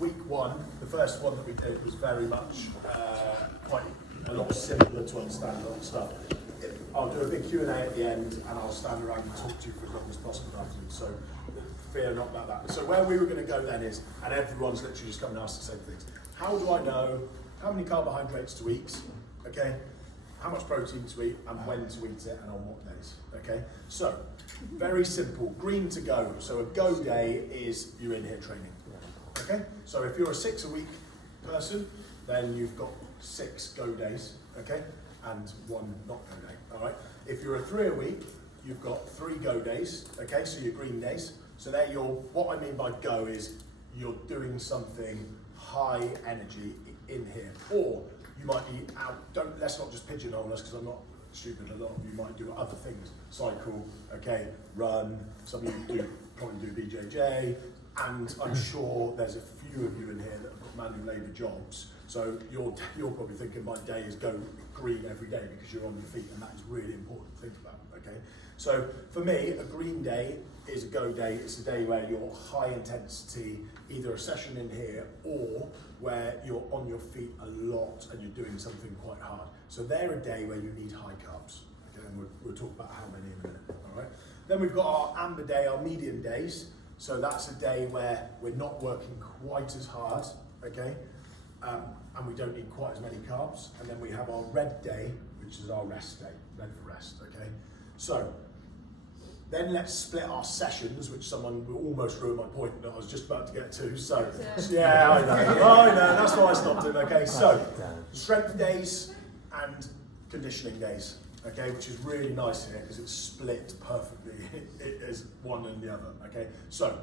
Week one, the first one that we did was very much quite a lot simpler to understand a lot of stuff. I'll do a big Q&A at the end and I'll stand around and talk to you for as long as possible afterwards, so fear not about that. So where we were going to go then is, and everyone's literally just come and asked the same things, how do I know how many carbohydrates to eat, okay, how much protein to eat and when to eat it and on what days, okay? So, very simple, green to go. So a go day is you're in here training, okay? So if you're a 6 a week person, then you've got 6 go days, okay? And 1 not go day, all right? If you're a 3 a week, you've got 3 go days, okay? So your green days. So they're your, what I mean by go is you're doing something high energy in here, or you might be out, let's not just pigeonhole us because I'm not stupid, a lot of you might do other things, cycle, okay, run, some of you probably do BJJ, and I'm sure there's a few of you in here that have got manual labour jobs, so you're probably thinking my day is go green every day because you're on your feet, and that is really important to think about, okay? So for me, a green day is a go day. It's a day where you're high intensity, either a session in here or where you're on your feet a lot and you're doing something quite hard. So they're a day where you need high carbs. Okay, and we'll talk about how many in a minute, all right? Then we've got our amber day, our medium days. So that's a day where we're not working quite as hard, okay? And we don't need quite as many carbs. And then we have our red day, which is our rest day, red for rest, okay? So, then let's split our sessions, which someone almost ruined my point that I was just about to get to. So, yeah, I know, that's why I stopped him. Okay, so strength days and conditioning days, okay, which is really nice here because it's split perfectly. It is one and the other, okay. So,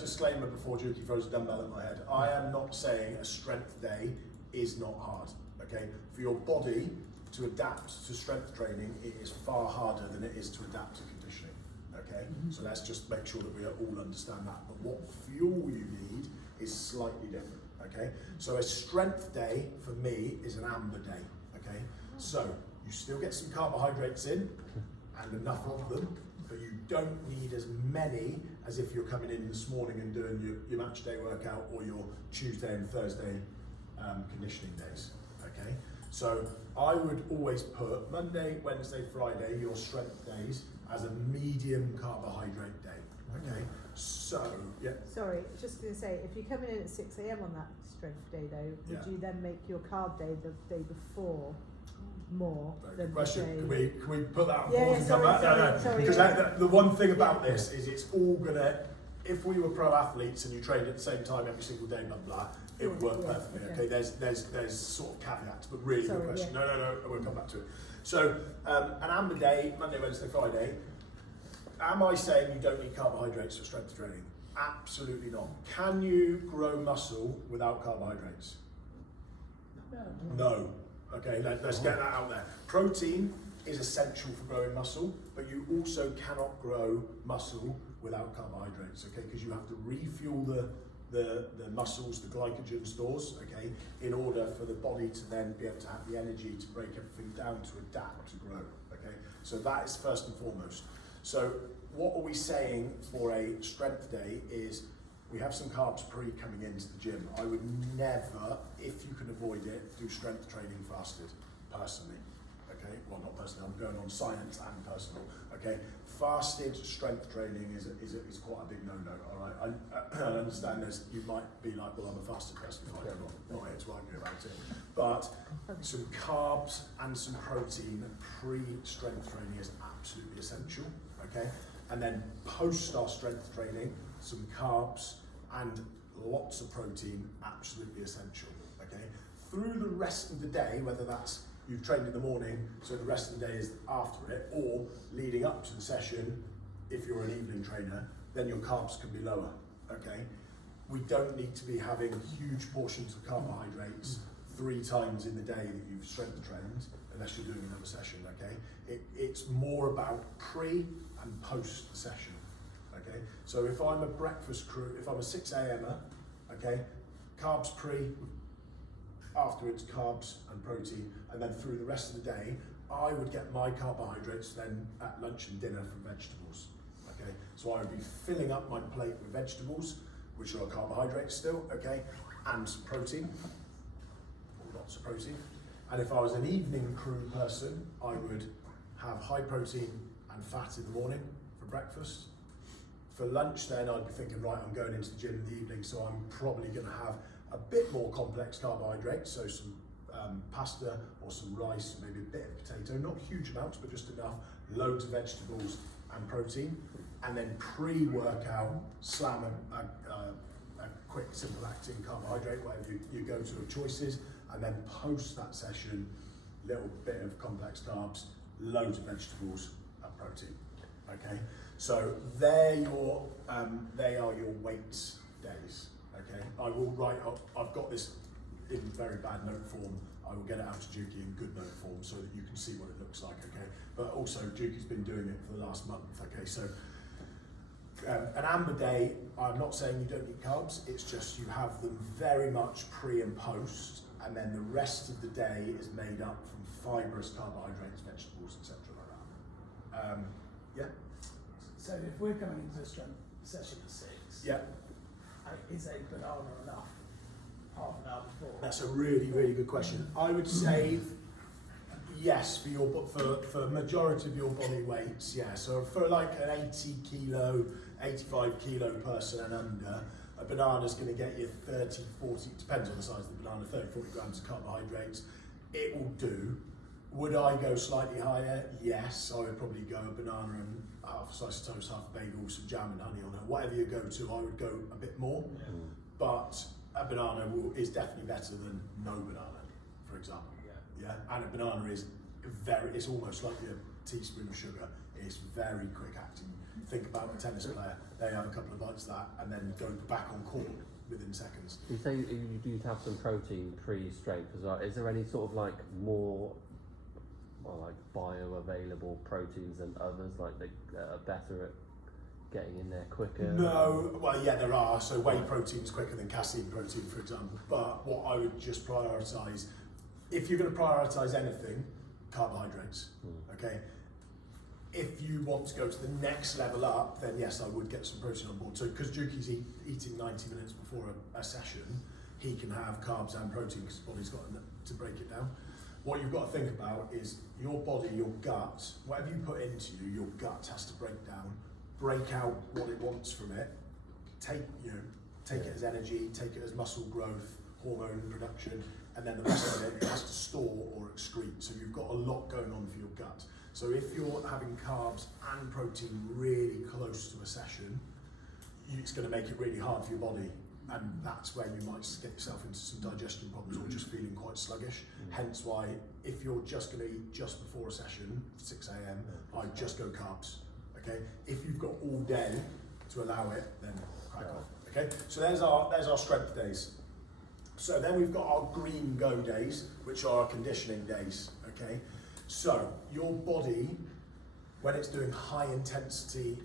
disclaimer before Juki throws a dumbbell at my head. I am not saying a strength day is not hard, okay. For your body to adapt to strength training, it is far harder than it is to adapt to conditioning, okay? So let's just make sure that we all understand that. But what fuel you need is slightly different, okay? So a strength day, for me, is an amber day, okay? So you still get some carbohydrates in, and enough of them, but you don't need as many as if you're coming in this morning and doing your match day workout or your Tuesday and Thursday conditioning days, okay? So I would always put Monday, Wednesday, Friday, your strength days, as a medium carbohydrate day, okay? So, yeah. Sorry, just going to say, if you're coming in at 6 AM on that strength day though, would you then make your carb day the day before more than Good question. the day? Can we put that on pause Yeah, and come back? sorry, Because the one thing about this is it's all gonna, if we were pro athletes and you trained at the same time every single day, blah, blah, it would work perfectly, okay? There's sort of caveats, but really good question. No, we'll come back to it. So, an amber day, Monday, Wednesday, Friday, am I saying you don't need carbohydrates for strength training? Absolutely not. Can you grow muscle without carbohydrates? No. Okay, let's get that out there. Protein is essential for growing muscle, but you also cannot grow muscle without carbohydrates, okay? Because you have to refuel the muscles, the glycogen stores, okay, in order for the body to then be able to have the energy to break everything down to adapt to grow, okay? So that is first and foremost. So what are we saying for a strength day is we have some carbs pre coming into the gym. I would never, if you can avoid it, do strength training fasted, personally. Okay, well not personally, I'm going on science and personal. Okay, fasted strength training is quite a big no-no. All right, I understand this. You might be like, well, I'm a fasted person. I'm not here to argue about it. But some carbs and some protein pre-strength training is absolutely essential. Okay, and then post our strength training, some carbs and lots of protein, absolutely essential. Okay, through the rest of the day, whether that's you've trained in the morning, so the rest of the day is after it, or leading up to the session, if you're an evening trainer, then your carbs can be lower, okay? We don't need to be having huge portions of carbohydrates 3 times in the day that you've strength trained, unless you're doing another session, okay? It's more about pre and post the session, okay? So if I'm a breakfast crew, if I'm a 6 a.m.er, okay, carbs pre, afterwards carbs and protein, and then through the rest of the day, I would get my carbohydrates then at lunch and dinner from vegetables, okay? So I would be filling up my plate with vegetables, which are carbohydrates still, okay, and some protein, or lots of protein. And if I was an evening crew person, I would have high protein and fat in the morning for breakfast. For lunch then, I'd be thinking, right, I'm going into the gym in the evening, so I'm probably going to have a bit more complex carbohydrates, so some pasta or some rice, maybe a bit of potato, not huge amounts, but just enough, loads of vegetables and protein. And then pre-workout, slam a quick, simple acting carbohydrate, whatever you go to of choices, and then post that session, little bit of complex carbs, loads of vegetables and protein. Okay, so they are your weights days. Okay, I will write up. I've got this in very bad note form. I will get it out to Juki in good note form so that you can see what it looks like. Okay, but also Juki's been doing it for the last month. Okay, so an amber day. I'm not saying you don't eat carbs. It's just you have them very much pre and post, and then the rest of the day is made up from fibrous carbohydrates, vegetables, etc. like that. Yeah. So if we're coming into a strength session at 6, Yeah. Is a banana enough half an hour before? That's a really, really good question. I would say yes for majority of your body weights, yeah. So for like an 80 kilo, 85 kilo person and under, a banana's going to get you 30, 40, depends on the size of the banana, 30, 40 grams of carbohydrates. It will do. Would I go slightly higher? Yes, I would probably go a banana and half a slice of toast, half a bagel, some jam and honey on it. Whatever you go to, I would go a bit more. Yeah. But a banana is definitely better than no banana, for example. Yeah, and a banana is it's almost like a teaspoon of sugar. It's very quick acting. Think about a tennis player, they have a couple of bites of that and then go back on court within seconds. You say you do have some protein pre-strength as well. Is there any sort of like more like bioavailable proteins than others, like they are better at getting in there quicker? No, well, yeah, there are. So whey protein is quicker than casein protein, for example. But what I would just prioritise, if you're going to prioritise anything, carbohydrates. Okay. If you want to go to the next level up, then yes, I would get some protein on board. So because Juki's eating 90 minutes before a session, he can have carbs and protein because his body's got to break it down. What you've got to think about is your body, your gut, whatever you put into you, your gut has to break down, break out what it wants from it, take it as energy, take it as muscle growth, hormone production, and then the rest of it has to store or excrete. So you've got a lot going on for your gut. So if you're having carbs and protein really close to a session, it's going to make it really hard for your body. And that's where you might get yourself into some digestion problems or just feeling quite sluggish. Hence why, if you're just going to eat just before a session, 6 a.m, I'd just go carbs. Okay. If you've got all day to allow it, then crack on. Okay. So there's our strength days. So then we've got our green go days, which are our conditioning days. Okay. So your body, when it's doing high intensity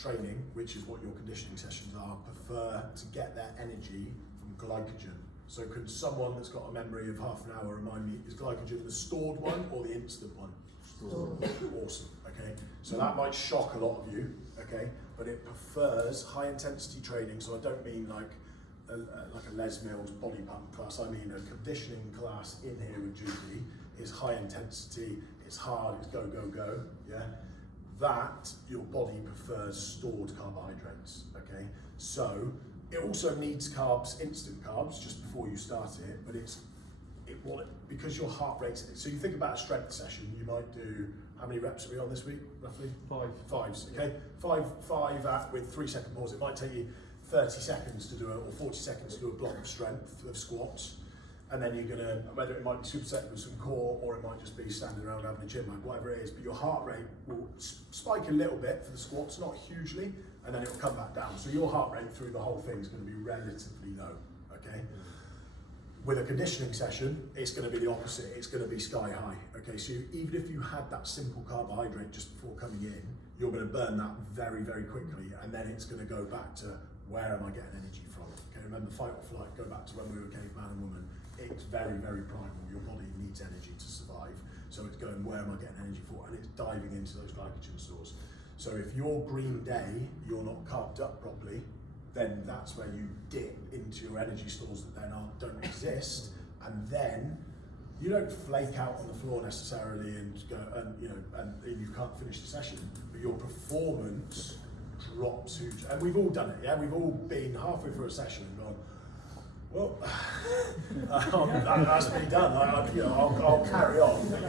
training, which is what your conditioning sessions are, prefer to get their energy from glycogen. So could someone that's got a memory of half an hour remind me, is glycogen the stored one or the instant one? Stored. Awesome, okay. So that might shock a lot of you, okay, but it prefers high intensity training. So I don't mean like a Les Mills body pump class, I mean a conditioning class in here with Juki is high intensity, it's hard, it's go, go, go, yeah? That your body prefers stored carbohydrates, okay? So it also needs carbs, instant carbs, just before you start it, but because your heart rate's, so you think about a strength session, you might do, how many reps are we on this week, roughly? 5. 5s, okay? 5 with 3-second pause. It might take you 30 seconds to do it, or 40 seconds to do a block of strength of squats. And then you're gonna, whether it might be superset with some core, or it might just be standing around having a gym, like whatever it is, but your heart rate will spike a little bit for the squats, not hugely, and then it will come back down. So your heart rate through the whole thing is gonna be relatively low, okay? With a conditioning session, it's gonna be the opposite, it's gonna be sky high, okay? So even if you had that simple carbohydrate just before coming in, you're gonna burn that very, very quickly, and then it's gonna go back to, where am I getting energy from? Okay, remember fight or flight, go back to when we were caveman and woman. It's very, very primal. Your body needs energy to survive. So it's going, where am I getting energy for? And it's diving into those glycogen stores. So if your green day, you're not carved up properly, then that's where you dip into your energy stores that then don't exist, and then you don't flake out on the floor necessarily and go and you can't finish the session, but your performance drops huge. And we've all done it, yeah. We've all been halfway through a session and gone, well, that's me done. I'll carry on. But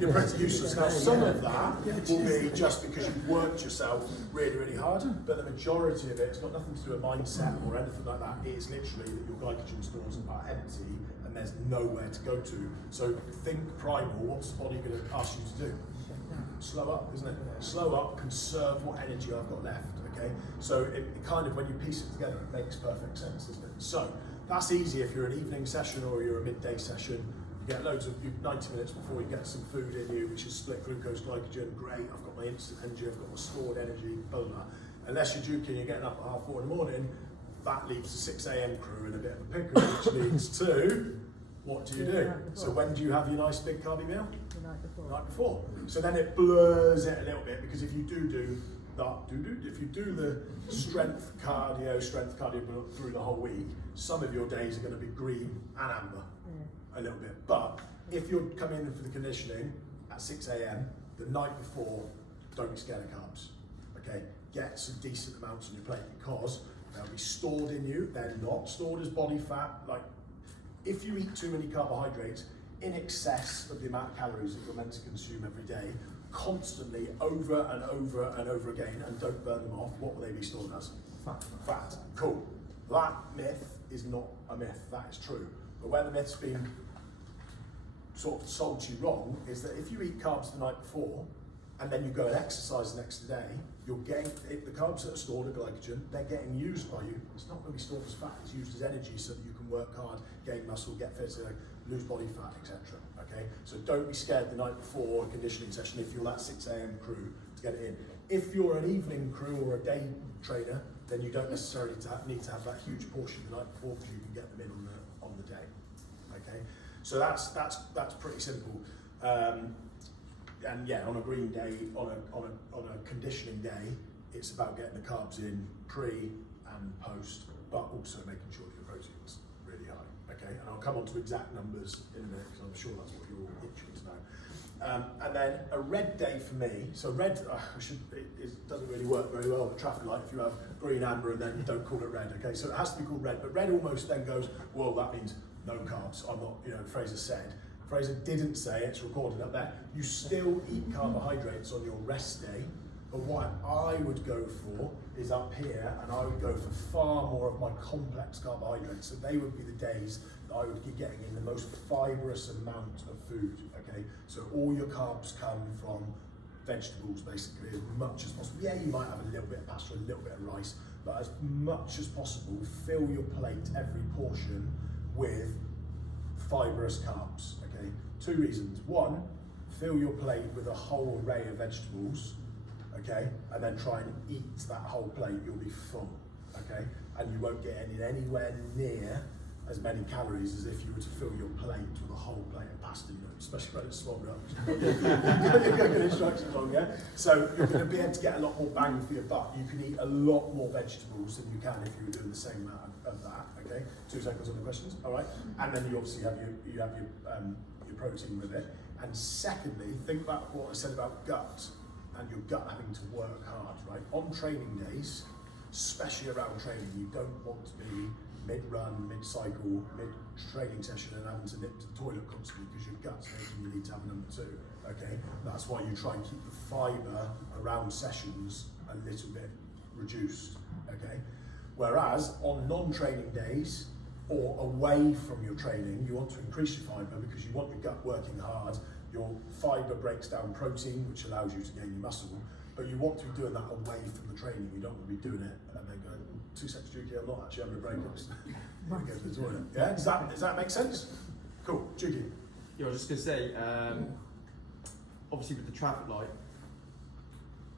you're pretty useless. Now, some of that will be just because you've worked yourself really, really hard, but the majority of it's got nothing to do with mindset or anything like that. It is literally that your glycogen stores are empty and there's nowhere to go to. So think primal. What's the body going to ask you to do? Slow up, isn't it? Slow up, conserve what energy I've got left, okay? So it kind of, when you piece it together, it makes perfect sense, doesn't it? So that's easy if you're an evening session or you're a midday session. You get loads of 90 minutes before you get some food in you, which is split glucose, glycogen, great, I've got my instant energy, I've got my stored energy, blah, blah, blah. Unless you're juking, you're getting up at 4:30 in the morning, that leaves the 6 a.m. crew in a bit of a pickle, which leads to, what do you do? So when do you have your nice big carby meal? The night before. The night before. So then it blurs it a little bit, because if you do the strength cardio through the whole week, some of your days are going to be green and amber, a little bit. But if you're coming in for the conditioning at 6 a.m, the night before, don't be scared of carbs. Okay, get some decent amounts on your plate, because they'll be stored in you. They're not stored as body fat. Like, if you eat too many carbohydrates in excess of the amount of calories that you're meant to consume every day, constantly, over and over and over again, and don't burn them off, what will they be stored as? Fat. Cool. That myth is not a myth, that is true. But where the myth's been sort of sold to you wrong is that if you eat carbs the night before, and then you go and exercise the next day, you're getting, the carbs that are stored are glycogen, they're getting used by you. It's not going to be stored as fat, it's used as energy so that you can work hard, gain muscle, get fit, lose body fat, etc. Okay, so don't be scared the night before a conditioning session if you're that 6 a.m. crew to get it in. If you're an evening crew or a day trainer, then you don't necessarily need to have that huge portion the night before, because you can get them in on the day. Okay, so that's pretty simple. And yeah, on a green day, on a conditioning day, it's about getting the carbs in pre and post, but also making sure that your protein's really high. Okay, and I'll come on to exact numbers in a minute, because I'm sure that's what you're all itching to know. And then a red day for me. So red, it doesn't really work very well with traffic light if you have green, amber, and then don't call it red. Okay, so it has to be called red, but red almost then goes, well, that means no carbs. I'm not, Fraser said. Fraser didn't say, it's recorded up there, you still eat carbohydrates on your rest day, but what I would go for is up here, and I would go for far more of my complex carbohydrates. So they would be the days that I would be getting in the most fibrous amount of food, okay? So all your carbs come from vegetables, basically, as much as possible. Yeah, you might have a little bit of pasta, a little bit of rice, but as much as possible, fill your plate, every portion, with fibrous carbs, okay? 2 reasons. 1, fill your plate with a whole array of vegetables, okay? And then try and eat that whole plate, you'll be full, okay? And you won't get anywhere near as many calories as if you were to fill your plate with a whole plate of pasta, especially when it's swollen up. You've got good instructions on, yeah? So you're going to be able to get a lot more bang for your buck. You can eat a lot more vegetables than you can if you were doing the same amount of that, okay? 2 seconds on the questions, all right? And then you obviously have your protein with it. And secondly, think about what I said about gut and your gut having to work hard, right? On training days, especially around training, you don't want to be mid-run, mid-cycle, mid-training session and having to nip to the toilet constantly because your gut's making you need to have a number 2, okay? That's why you try and keep the fibre around sessions a little bit reduced, okay? Whereas on non-training days or away from your training, you want to increase your fibre because you want your gut working hard. Your fibre breaks down protein, which allows you to gain your muscle, but you want to be doing that away from the training. You don't want to be doing it and then going, 2 seconds, Juki, I'm not actually having a break. I'm just going to go to the toilet. Yeah, does that make sense? Cool, Juki. Yeah, I was just going to say, obviously with the traffic light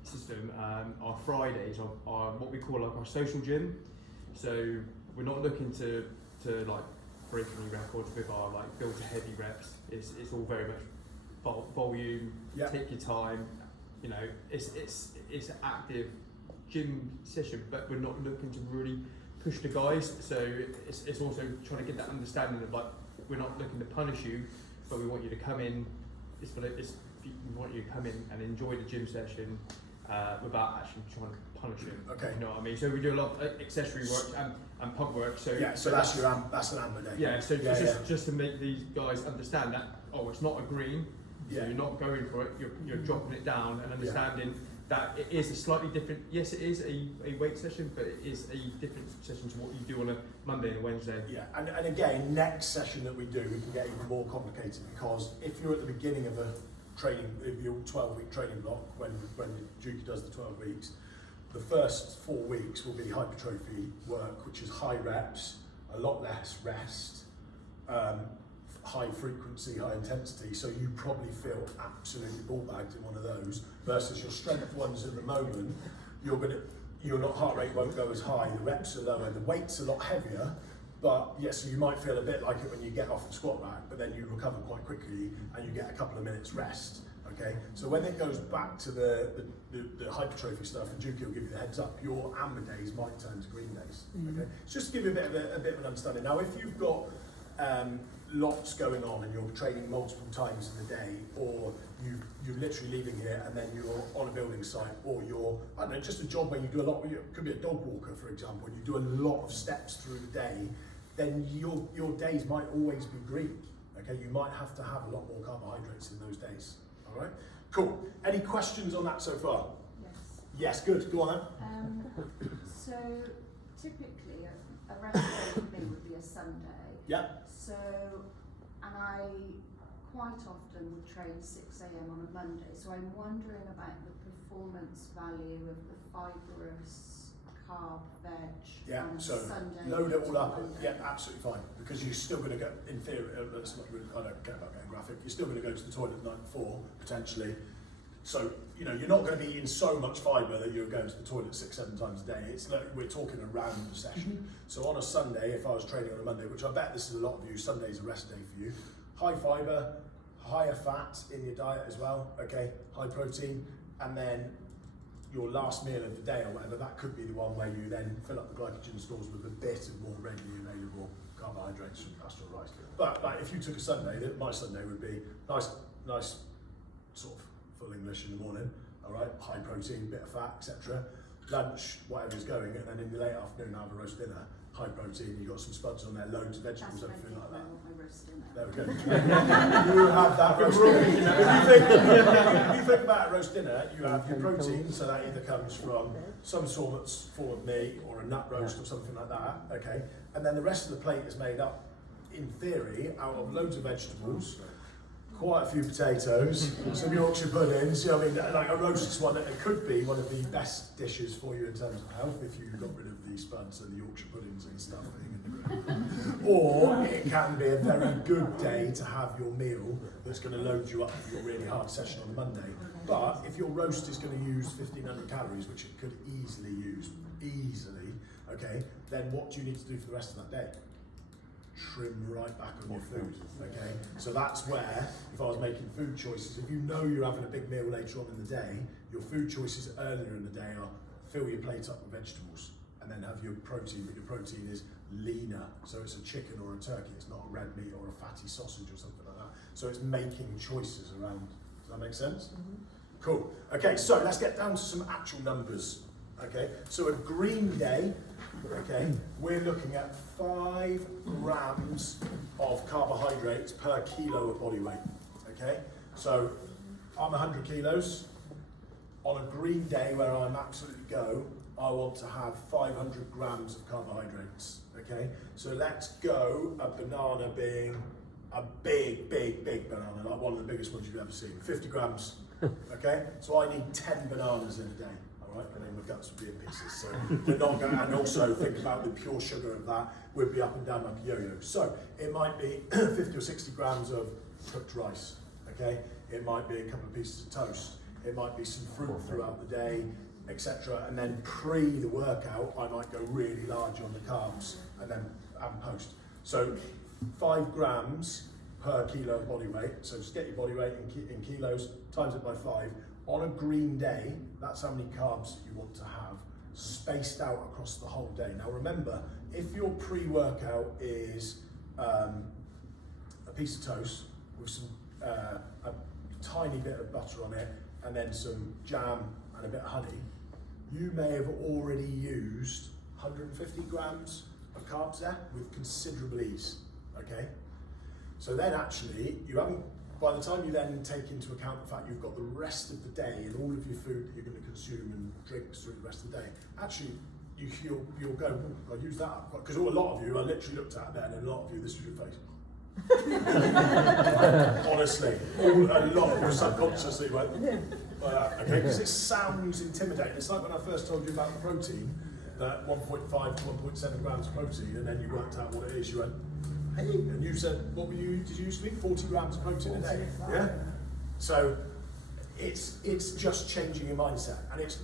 system, our Fridays are what we call like our social gym. So we're not looking to like break any records with our like build to heavy reps. It's all very much volume. Yeah. Take your time. It's an active gym session, but we're not looking to really push the guys. So it's also trying to get that understanding of like, we're not looking to punish you, but we want you to come in. We want you to come in and enjoy the gym session without actually trying to punish you. Okay. You know what I mean? So we do a lot of accessory work and pump work. So Yeah, so that's an amber day. yeah. So just to make these guys understand that it's not a green. So Yeah. you're not going for it. You're dropping it down and understanding that it is a slightly different. Yes, it is a weight session, but it is a different session to what you do on a Monday and a Wednesday. Yeah, and again, next session that we do, we can get even more complicated, because if you're at the beginning of a training, if your 12-week training block, when Juki does the 12 weeks, the first 4 weeks will be hypertrophy work, which is high reps, a lot less rest, high frequency, high intensity, so you probably feel absolutely ball bagged in one of those, versus your strength ones at the moment, your heart rate won't go as high, the reps are lower, the weight's a lot heavier, but yes, you might feel a bit like it when you get off the squat rack, but then you recover quite quickly and you get a couple of minutes rest. Okay, so when it goes back to the hypertrophy stuff, and Juki will give you the heads up, your amber days might turn to green days. Okay, it's just to give you a bit of an understanding. Now, if you've got lots going on and you're training multiple times in the day, or you're literally leaving here and then you're on a building site, or you're, I don't know, just a job where you do a lot, it could be a dog walker, for example, and you do a lot of steps through the day, then your days might always be green. Okay, you might have to have a lot more carbohydrates in those days. All right, cool. Any questions on that so far? Yes. Yes, good. Go on then. So typically a rest day for me would be a Sunday. Yeah. So, and I quite often would train 6 AM on a Monday. So I'm wondering about the performance value of the fibrous carb veg Yeah, on a so Sunday. load it all up. Monday. Yeah, absolutely fine. Because you're still going to go, in theory, that's not really, I don't care about getting graphic, you're still going to go to the toilet the night before, potentially. So, you know, you're not going to be eating so much fibre that you're going to the toilet 6-7 times a day. It's like, we're talking around the session. So on a Sunday, if I was training on a Monday, which I bet this is a lot of you, Sunday's a rest day for you, high fibre, higher fat in your diet as well, okay, high protein, and then your last meal of the day or whatever, that could be the one where you then fill up the glycogen stores with a bit of more readily available carbohydrates from pasta or rice. But like, if you took a Sunday, my Sunday would be nice sort of full English in the morning, all right, high protein, bit of fat, etc. Lunch, whatever's going, and then in the late afternoon have a roast dinner, high protein, you've got some spuds on there, loads of vegetables, That's everything like that. my roast dinner. There we go. You have that roast dinner. If you think about a roast dinner, you have your protein, so that either comes from some form of meat or a nut roast or something like that, okay? And then the rest of the plate is made up, in theory, out of loads of vegetables, quite a few potatoes, some Yorkshire puddings. You know, I mean, like a roast is one that it could be one of the best dishes for you in terms of health if you got rid of the spuds and the Yorkshire puddings and stuff being in the ground. Or it can be a very good day to have your meal that's going to load you up for your really hard session on Monday. But if your roast is going to use 1,500 calories, which it could easily use, okay, then what do you need to do for the rest of that day? Trim right back on your food, okay? So that's where, if I was making food choices, if you know you're having a big meal later on in the day, your food choices earlier in the day are fill your plate up with vegetables and then have your protein, but your protein is leaner. So it's a chicken or a turkey, it's not a red meat or a fatty sausage or something like that. So it's making choices around, does that make sense? Cool. Okay, so let's get down to some actual numbers. Okay, so a green day, okay, we're looking at 5 grams of carbohydrates per kilo of body weight. Okay, so I'm 100 kilos. On a green day where I'm absolutely go, I want to have 500 grams of carbohydrates. Okay, so let's go a banana being a big banana, like one of the biggest ones you've ever seen, 50 grams. Okay, so I need 10 bananas in a day. Right, and then my guts would be in pieces. So we're not going, and also think about the pure sugar of that would be up and down like a yo-yo. So it might be 50 or 60 grams of cooked rice. Okay, it might be a couple of pieces of toast. It might be some fruit throughout the day, etc. And then pre the workout, I might go really large on the carbs, and then post. So 5 grams per kilo of body weight. So just get your body weight in kilos, times it by 5. On a green day, that's how many carbs that you want to have spaced out across the whole day. Now remember, if your pre-workout is a piece of toast with some a tiny bit of butter on it and then some jam and a bit of honey, you may have already used 150 grams of carbs there with considerable ease, okay? So then actually, you haven't, by the time you then take into account the fact you've got the rest of the day and all of your food that you're going to consume and drinks through the rest of the day, actually you'll go, I'll use that up. Because a lot of you, I literally looked at that and a lot of you, this was your face. Honestly, a lot of you subconsciously went, okay, because it sounds intimidating. It's like when I first told you about the protein, that 1.5 to 1.7 grams of protein, and then you worked out what it is, you went, hey, and you said, what were you, did you used to eat 40 grams of protein a day? Yeah? So it's just changing your mindset, and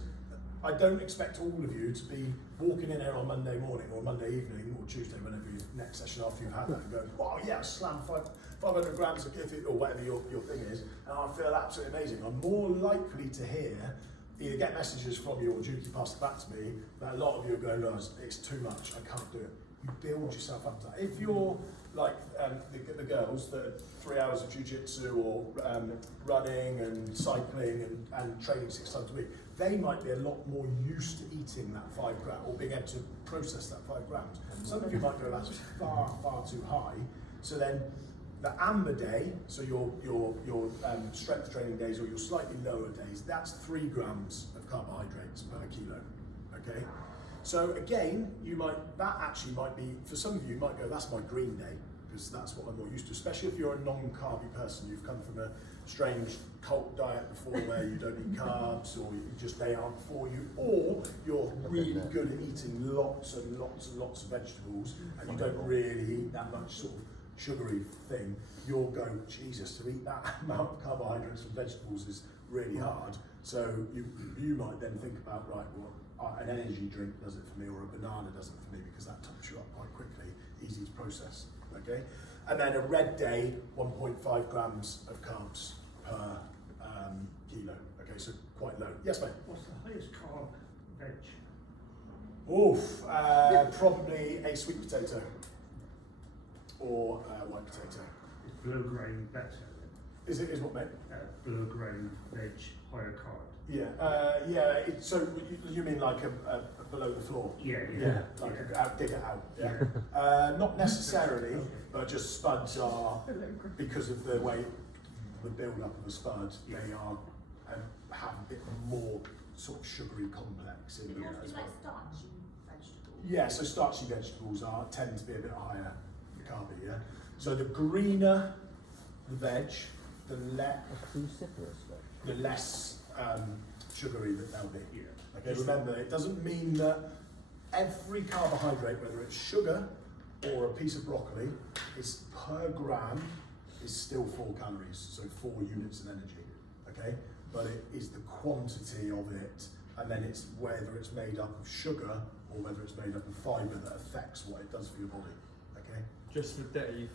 I don't expect all of you to be walking in here on Monday morning or Monday evening or Tuesday, whenever your next session after you've had that, and going, wow, yeah, slam 500 grams of it, or whatever your thing is, and I feel absolutely amazing. I'm more likely to hear, either get messages from you or Juki pass it back to me, that a lot of you are going, no, it's too much, I can't do it. You build yourself up to that. If you're like the girls that are 3 hours of jiu-jitsu or running and cycling and training 6 times a week, they might be a lot more used to eating that 5 grams or being able to process that 5 grams. Some of you might go, that's far, far too high. So then the amber day, so your strength training days or your slightly lower days, that's 3 grams of carbohydrates per kilo, okay? So again, that actually might be, for some of you, might go, that's my green day, because that's what I'm more used to, especially if you're a non-carby person, you've come from a strange cult diet before where you don't eat carbs, or you just they aren't for you, or you're really good at eating lots and lots and lots of vegetables, and you don't really eat that much sort of sugary thing, you'll go, Jesus, to eat that amount of carbohydrates and vegetables is really hard. So you might then think about, right, well, an energy drink does it for me, or a banana does it for me, because that tops you up quite quickly, easy to process, okay? And then a red day, 1.5 grams of carbs per kilo, okay, so quite low. Yes, mate? What's the highest carb veg? Oof, probably a sweet potato or white potato. Is blue grain better? Is what, mate? Blue grain veg higher carb? Yeah, so you mean like a below the floor? Yeah. Like dig it out. Yeah. Not necessarily, but just spuds are, because of the way the build up of a spud, they are have a bit more sort of sugary complex in them as well. Like starchy vegetables. Yeah, so starchy vegetables tend to be a bit higher carby. Yeah. So the greener the veg, the less sugary that they'll be. Yeah. Okay, remember, it doesn't mean that every carbohydrate, whether it's sugar or a piece of broccoli, is per gram is still 4 calories, so 4 units of energy. Okay, but it is the quantity of it, and then it's whether it's made up of sugar or whether it's made up of fibre that affects what it does for your body. Okay. Just for Dave,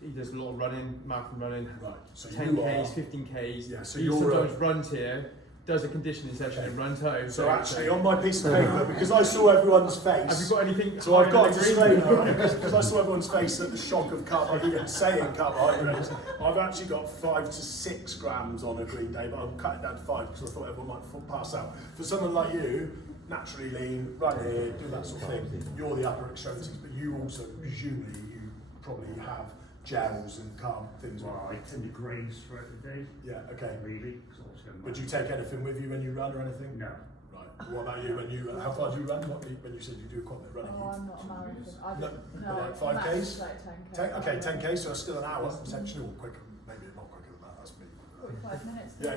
he does a lot of running, marathon running, Right. So 10Ks, 15Ks. Yeah. So he you're sometimes runs here, does a conditioning session, and runs home. So actually, on my piece of paper, because I saw everyone's face. have you got anything? So I've got a higher than disclaimer, because I saw everyone's face at the shock of carbohydrates, saying carbohydrates. I've actually got 5 to 6 grams on a green day, but I'm cutting down to 5 because I thought everyone might pass out. For someone like you, naturally lean, run here, do that sort of thing, you're the upper extremities, but you also, presumably, you probably have gels and carb things. Well, I tend to graze throughout the day. Yeah, okay. Really. 'Cause obviously I'm Would you take anything with you when you run or anything? No. Right. What about you? How far do you run? When you said you do quite a bit of running? Oh, I'm not a marathon. No, like 5Ks? max like 10K. Okay, 10K, so that's still an hour, potentially, or quicker, maybe not quicker than that, that's me. 45 minutes. Yeah.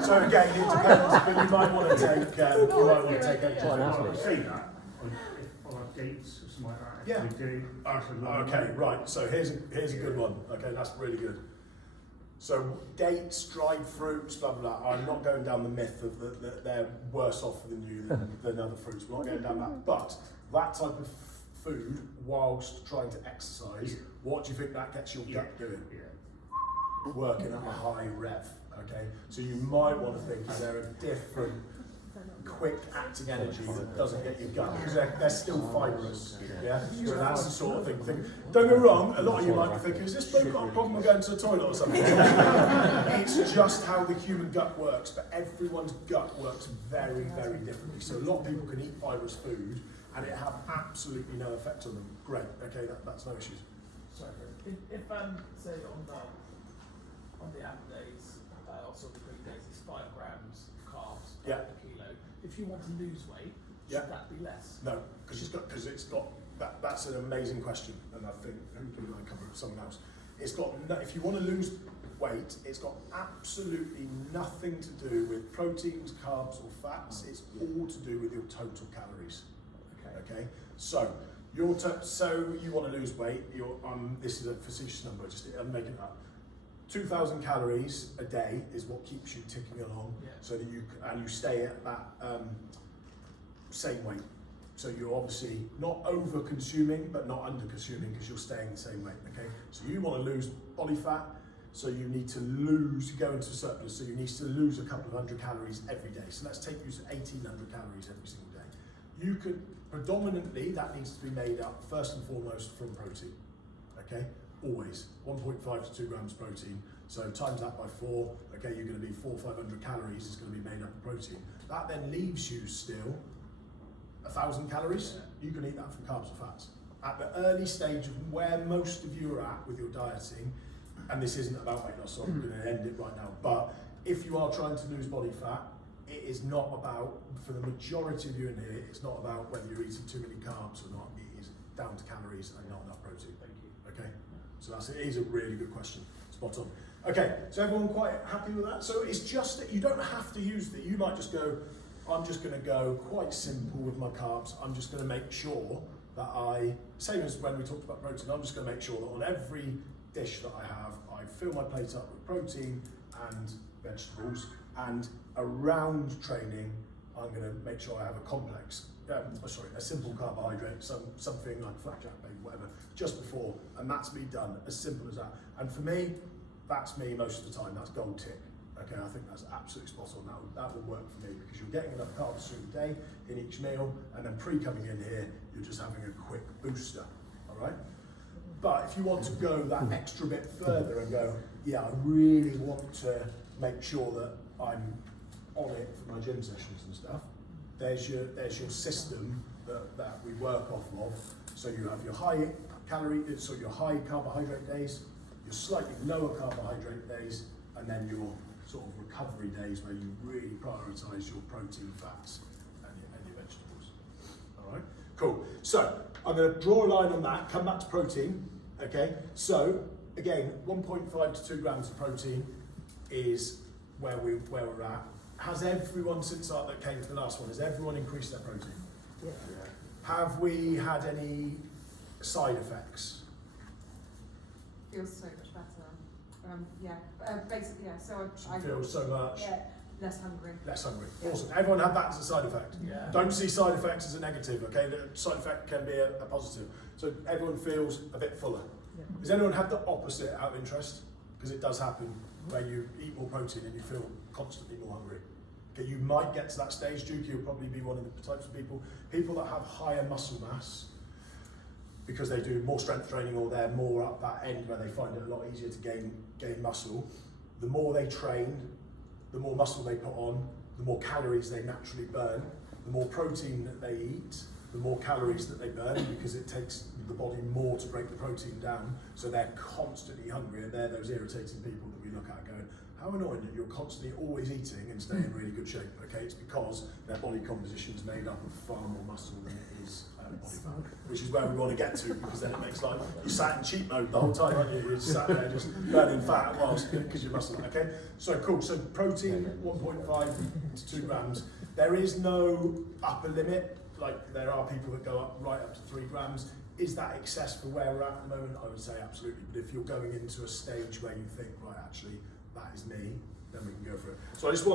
So again, it depends, but you might want to take, extra. Well, I say that. If I have dates or something like that, Yeah. we do. Okay, right, so here's a good one, okay, that's really good. So dates, dried fruits, blah, blah, blah, I'm not going down the myth of that they're worse off than you than other fruits, we're not going down that, but that type of food, whilst trying to exercise, what do you think that gets your gut doing? Yeah. Working at a high rev, okay? So you might want to think, is there a different quick acting energy that doesn't get your gut, because they're still fibrous. Yeah, so that's the sort of thing. Don't get me wrong, a lot of you might be thinking, has this bloke got a problem with going to the toilet or something? It's just how the human gut works, but everyone's gut works very, very differently. So a lot of people can eat fibrous food and it have absolutely no effect on them. Great, okay, that's no issues. Sorry, if say on the amp days, also the green days, it's 5 grams of carbs per kilo. If you want to lose weight, should that be less? No, because it's got that's an amazing question, and I think who might cover it with someone else. It's got if you want to lose weight, it's got absolutely nothing to do with proteins, carbs, or fats. It's all to do with your total calories. Okay. So you want to lose weight. This is a facetious number. I'm making it up. 2,000 calories a day is what keeps you ticking along, so that you stay at that same weight. So you're obviously not over consuming, but not under consuming, because you're staying the same weight. Okay. So you want to lose body fat, so you need to go into surplus. So you need to lose a couple of 100 calories every day. So let's take you to 1,800 calories every single day. You could predominantly that needs to be made up first and foremost from protein. Okay. Always 1.5 to 2 grams protein. So times that by 4. Okay, you're going to be 400-500 calories is going to be made up of protein. That then leaves you still 1,000 calories. You can eat that from carbs or fats. At the early stage of where most of you are at with your dieting, and this isn't about weight loss, so I'm going to end it right now. But if you are trying to lose body fat, it is not about, for the majority of you in here, it's not about whether you're eating too many carbs or not. It is down to calories and not enough protein. Thank you. Okay. So it is a really good question, spot on. Okay, so everyone quite happy with that? So it's just that you don't have to use that. You might just go, I'm just going to go quite simple with my carbs. I'm just going to make sure that same as when we talked about protein, I'm just going to make sure that on every dish that I have, I fill my plate up with protein and vegetables, and around training, I'm going to make sure I have a simple carbohydrate, something like flapjack, maybe whatever, just before, and that's me done, as simple as that. And for me, that's me most of the time. That's gold tick. Okay, I think that's absolutely spot on. That will work for me, because you're getting enough carbs through the day in each meal, and then coming in here, you're just having a quick booster. All right. But if you want to go that extra bit further and go, yeah, I really want to make sure that I'm on it for my gym sessions and stuff, there's your system that we work off of. So you have your high carbohydrate days, your slightly lower carbohydrate days, and then your sort of recovery days where you really prioritise your protein, fats, and your vegetables. All right, cool. So I'm going to draw a line on that. Come back to protein. Okay. So again, 1.5 to 2 grams of protein is where we're at. Has everyone since that came to the last one? Has everyone increased their protein? Yeah. Have we had any side effects? Feels so much better. Basically, yeah. So I Feel so much less hungry. less hungry. Awesome. Everyone had that as a side effect. Yeah. Don't see side effects as a negative. Okay, the side effect can be a positive. So everyone feels a bit fuller. Yeah. Has anyone had the opposite out of interest? Because it does happen where you eat more protein and you feel constantly more hungry. Okay, you might get to that stage. Dukey will probably be one of the types of people that have higher muscle mass because they do more strength training, or they're more up that end where they find it a lot easier to gain muscle. The more they train, the more muscle they put on, the more calories they naturally burn. The more protein that they eat, the more calories that they burn, because it takes the body more to break the protein down. So they're constantly hungry, and they're those irritating people that we look at going, how annoying that you're constantly always eating and staying in really good shape. Okay, it's because their body composition is made up of far more muscle than it is body fat, which is where we want to get to, because then it makes life, you sat in cheat mode the whole time, aren't you? You're sat there just burning fat whilst, because you're muscle. Okay, so cool. So protein 1.5 to 2 grams. There is no upper limit. Like there are people that go up right up to 3 grams. Is that excess for where we're at the moment? I would say absolutely. But if you're going into a stage where you think, right, actually, that is me, then we can go for it. So I just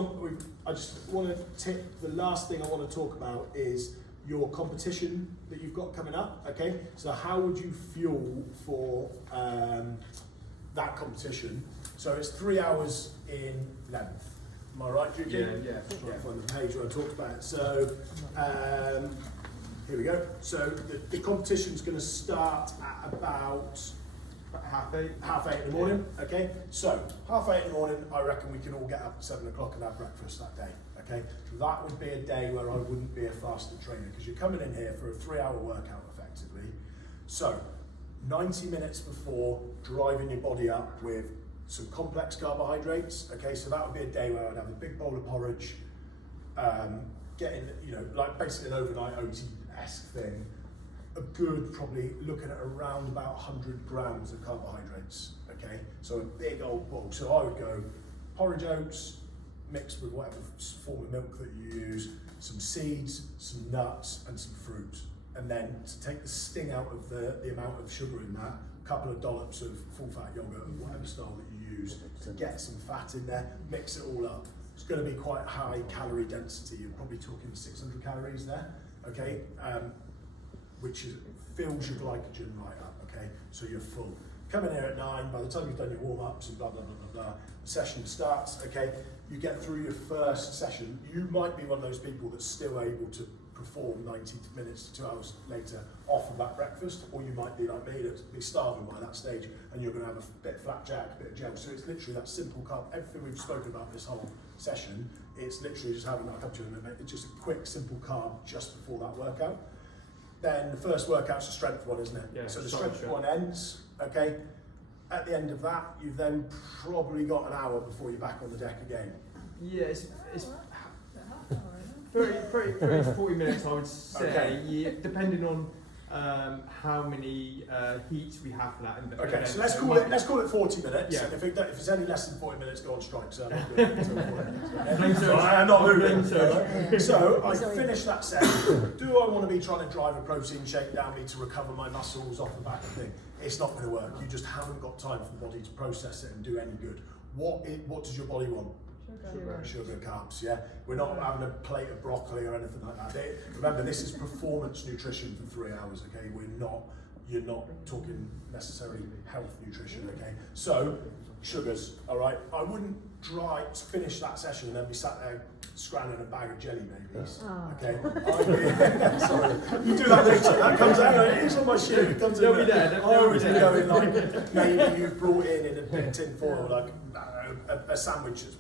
want to tip, the last thing I want to talk about is your competition that you've got coming up. Okay, so how would you fuel for that competition? So it's 3 hours in length. Am I right, Juki? Yeah, for sure. Yeah, on the page where I talked about it. So, here we go. So the competition's going to start at about half 8 in the morning. Okay. So 8:30 in the morning, I reckon we can all get up at 7 o'clock and have breakfast that day. Okay. That would be a day where I wouldn't be a fasted trainer because you're coming in here for a 3-hour workout effectively. So 90 minutes before, driving your body up with some complex carbohydrates. Okay, so that would be a day where I'd have a big bowl of porridge, getting, you know, like basically an overnight OT-esque thing. A good, probably looking at around about 100 grams of carbohydrates. Okay, so a big old bowl. So I would go porridge oats mixed with whatever form of milk that you use, some seeds, some nuts, and some fruit. And then to take the sting out of the amount of sugar in that, a couple of dollops of full fat yogurt of whatever style that you use to get some fat in there, mix it all up. It's going to be quite high calorie density. You're probably talking 600 calories there, okay? Which fills your glycogen right up, okay? So you're full. Come in here at 9, by the time you've done your warm-ups and blah, blah, blah, blah, blah, the session starts, okay? You get through your first session. You might be one of those people that's still able to perform 90 minutes to 2 hours later off of that breakfast, or you might be like me, that's be starving by that stage, and you're going to have a bit of flapjack, a bit of gel. So it's literally that simple carb. Everything we've spoken about this whole session, it's literally just having that cup of sugar. It's just a quick, simple carb just before that workout. Then the first workout's a strength one, isn't it? Yeah, so the strength one ends, okay? At the end of that, you've then probably got an hour before you're back on the deck again. Yeah, it's 30 to 40 minutes, I would say, Okay. yeah, depending on how many heats we have for that. Okay, so let's call it 40 minutes. Yeah. And if it's any less than 40 minutes, go on strike. So I'm not doing it until 40 minutes. Blame So Serge. I am not moving. Blame Serge. So I finish that session. Do I want to be trying to drive a protein shake down me to recover my muscles off the back of thing? It's not going to work. You just haven't got time for the body to process it and do any good. What does your body want? Sugar, carbs, yeah. We're not having a plate of broccoli or anything like that. Remember, this is performance nutrition for 3 hours, okay? You're not talking necessarily health nutrition, okay? So, sugars, all right? I wouldn't finish that session and then be sat there scrambling a bag of jelly babies, okay? Sorry, you do that later, that comes out, it's on my shoe, it comes They'll in be there, I would be going like, maybe you've brought in a bit of tin foil, like, a sandwich that's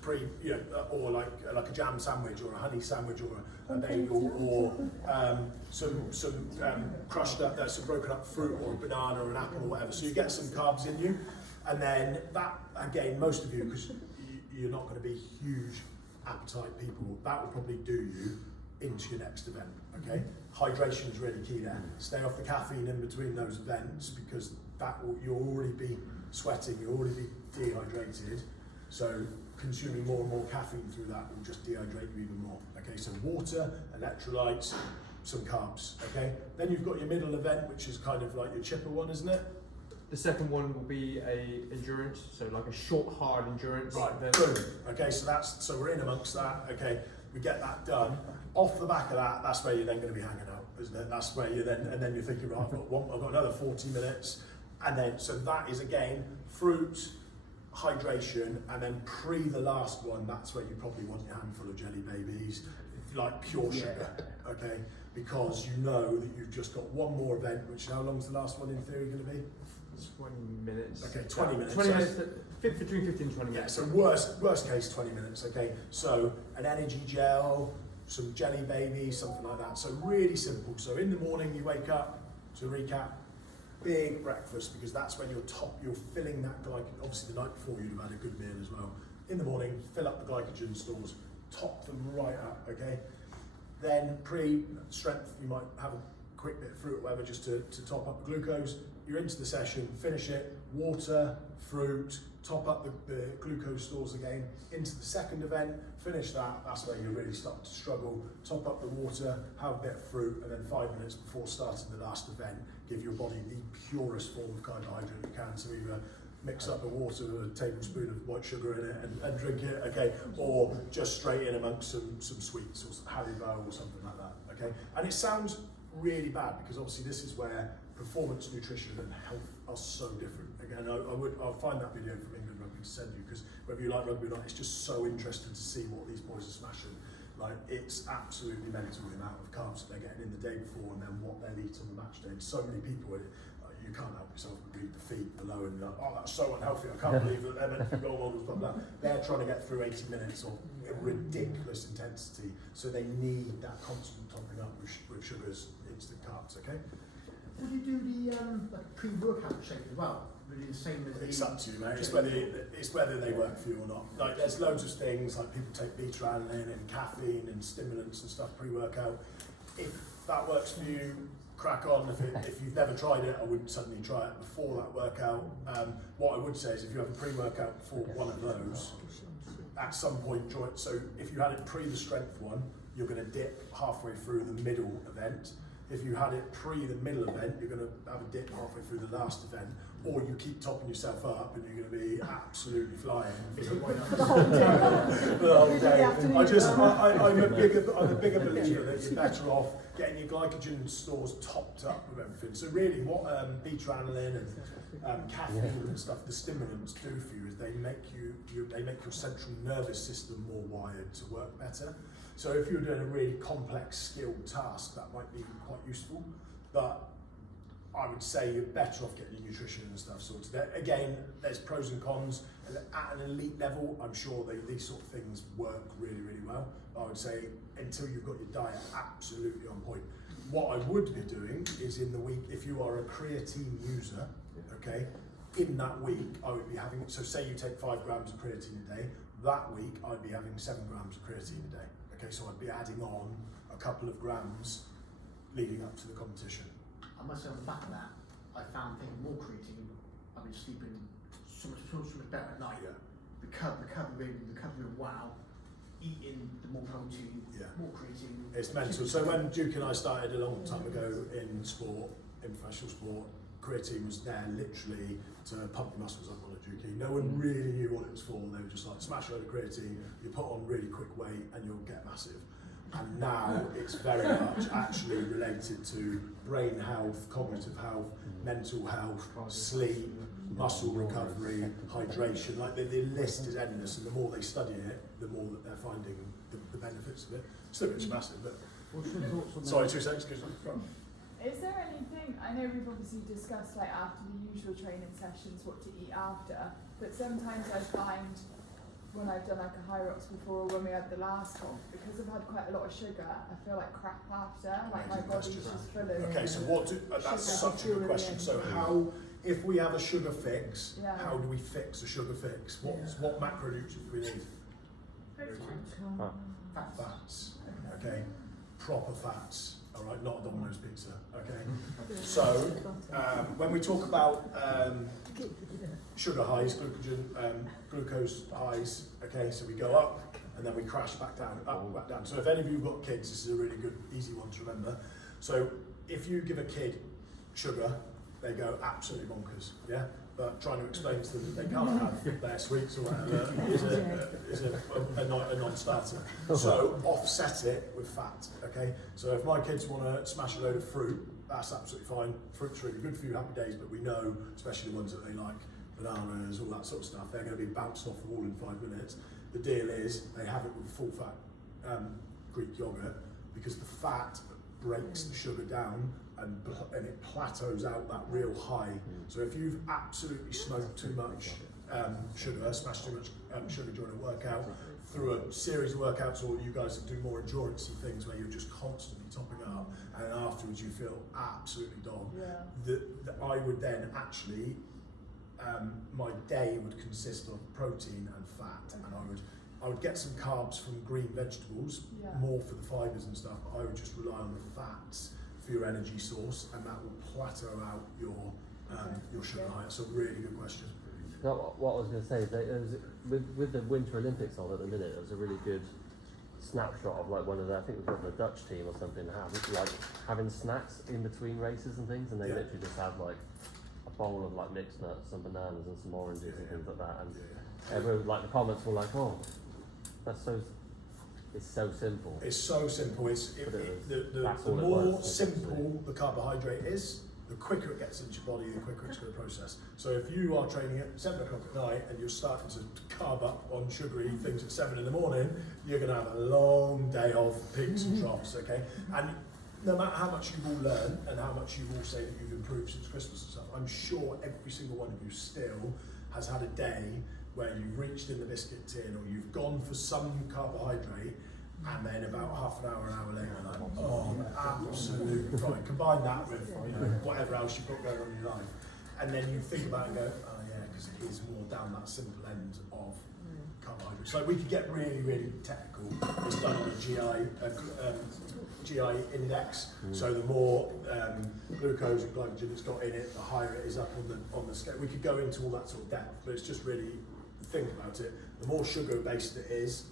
or like a jam sandwich or a honey sandwich or a bagel or some crushed up, some broken up fruit or a banana or an apple or whatever. So you get some carbs in you, and then that again, most of you, because you're not going to be huge appetite people, that will probably do you into your next event. Okay, hydration is really key there. Stay off the caffeine in between those events because you'll already be sweating, you'll already be dehydrated. So consuming more and more caffeine through that will just dehydrate you even more. Okay, so water, electrolytes, some carbs. Okay, then you've got your middle event, which is kind of like your chipper one, isn't it? The second one will be a endurance, so like a short, hard endurance. Right. Boom. Okay, so we're in amongst that. Okay, we get that done. Off the back of that, that's where you're then going to be hanging out, isn't it? That's where you're then you're thinking, right, I've got another 40 minutes, and then so that is again fruit, hydration, and then the last one, that's where you probably want your handful of jelly babies, like pure sugar, okay? Because you know that you've just got one more event, which how long's the last one in theory going to be? 20 minutes. Okay, 20 minutes. 20 minutes, between 15 and 20 minutes. Yeah, so worst case 20 minutes, okay? So an energy gel, some jelly babies, something like that. So really simple. So in the morning you wake up, to recap, big breakfast, because that's when you're filling that glycogen. Obviously the night before you'd have had a good meal as well. In the morning, fill up the glycogen stores, top them right up, okay? Then pre-strength, you might have a quick bit of fruit or whatever just to top up the glucose. You're into the session, finish it, water, fruit, top up the glucose stores again. Into the second event, finish that, that's where you really start to struggle. Top up the water, have a bit of fruit, and then 5 minutes before starting the last event, give your body the purest form of carbohydrate you can. So either mix up the water with a tablespoon of white sugar in it and drink it, okay? Or just straight in amongst some sweets or some Haribo or something like that, okay? And it sounds really bad because obviously this is where performance nutrition and health are so different. Again, I'll find that video from England Rugby to send you, because whether you like rugby or not, it's just so interesting to see what these boys are smashing. Like, it's absolutely mental the amount of carbs that they're getting in the day before and then what they'll eat on the match day. So many people, you can't help yourself but read the feed below and you're like, oh, that's so unhealthy, I can't believe that they're meant to be role models, blah, blah. They're trying to get through 80 minutes of ridiculous intensity, so they need that constant topping up with sugars, instant carbs, okay? Would you do the like pre-workout shake as well? Would it be the same as It's up to you, mate. It's whether they work for you or not. Like, there's loads of things, like people take beta-alanine and caffeine and stimulants and stuff pre-workout. If that works for you, crack on. If you've never tried it, I wouldn't suddenly try it before that workout. What I would say is if you have a pre-workout before one of those, at some point join. So if you had it pre the strength one, you're going to dip halfway through the middle event. If you had it pre the middle event, you're going to have a dip halfway through the last event, or you keep topping yourself up and you're going to be absolutely flying for the whole day. I'm a bigger believer that you're better off getting your glycogen stores topped up with everything. So really, what beta-alanine and caffeine and stuff, the stimulants do for you is they make your central nervous system more wired to work better. So if you're doing a really complex skilled task, that might be quite useful, but I would say you're better off getting your nutrition and stuff sorted. Again, there's pros and cons. At an elite level, I'm sure these sort of things work really, really well. I would say until you've got your diet absolutely on point. What I would be doing is in the week, if you are a creatine user, okay, in that week, I would be having, so say you take 5 grams of creatine a day, that week I'd be having 7 grams of creatine a day. Okay, so I'd be adding on a couple of grams leading up to the competition. I must say on the back of that, I found taking more creatine, I've been sleeping so much better at night. Yeah. Recovering well, eating the more protein, more creatine. It's mental. So when Duke and I started a long time ago in sport, in professional sport, creatine was there literally to pump your muscles up on a Duke. No one really knew what it was for. They were just like, smash a load of creatine, you put on really quick weight and you'll get massive. And now it's very much actually related to brain health, cognitive health, mental health, sleep, muscle recovery, hydration. Like the list is endless, and the more they study it, the more that they're finding the benefits of it. Still it's massive, but What's your thoughts on sorry, that? 2 seconds. Is there anything, I know we've obviously discussed like after the usual training sessions what to eat after, but sometimes I find when I've done like a high rocks before or when we had the last one, because I've had quite a lot of sugar, I feel like crap after, like my body's just full of Okay, so that's such a good question. So how, if we have a sugar fix, how do we fix a sugar fix? What macronutrients do we need? Fats, okay, proper fats, all right, not a Domino's pizza, okay. So when we talk about sugar highs, glucose highs, okay, so we go up and then we crash back down, up, back down. So if any of you have got kids, this is a really good, easy one to remember. So if you give a kid sugar, they go absolutely bonkers, yeah? But trying to explain to them that they can't have their sweets or whatever is a non-starter. So offset it with fat, okay? So if my kids want to smash a load of fruit, that's absolutely fine. Fruit's really good for you, happy days, but we know, especially the ones that they like, bananas, all that sort of stuff, they're going to be bounced off the wall in 5 minutes. The deal is they have it with full fat Greek yogurt, because the fat breaks the sugar down and it plateaus out that real high. So if you've absolutely smoked too much sugar, smashed too much sugar during a workout, through a series of workouts, or you guys do more endurance-y things where you're just constantly topping up, and afterwards you feel absolutely dog, I would then actually, my day would consist of protein and fat, and I would get some carbs from green vegetables, more for the fibres and stuff, but I would just rely on the fats for your energy source, and that will plateau out your sugar high. It's a really good question. No, what I was going to say is that with the Winter Olympics on at the minute, there was a really good snapshot of like one of the, I think it was one of the Dutch team or something, having snacks in between races and things, and they literally just had like a bowl of like mixed nuts, some bananas and some oranges and things like that, and everyone, like the comments were like, oh, that's so. It's so simple. It's so simple. The more simple the carbohydrate is, the quicker it gets into your body, the quicker it's going to process. So if you are training at 7 o'clock at night and you're starting to carb up on sugary things at 7 in the morning, you're going to have a long day of peaks and troughs, okay? And no matter how much you will learn and how much you will say that you've improved since Christmas and stuff, I'm sure every single one of you still has had a day where you've reached in the biscuit tin or you've gone for some carbohydrate and then about half an hour later, like, oh, absolute fright. Combine that with whatever else you've got going on in your life. And then you think about it and go, oh yeah, because it is more down that simple end of carbohydrates. So we could get really, really technical. It's done on a GI index. So the more glucose and glycogen it's got in it, the higher it is up on the scale. We could go into all that sort of depth, but it's just really think about it. The more sugar based it is,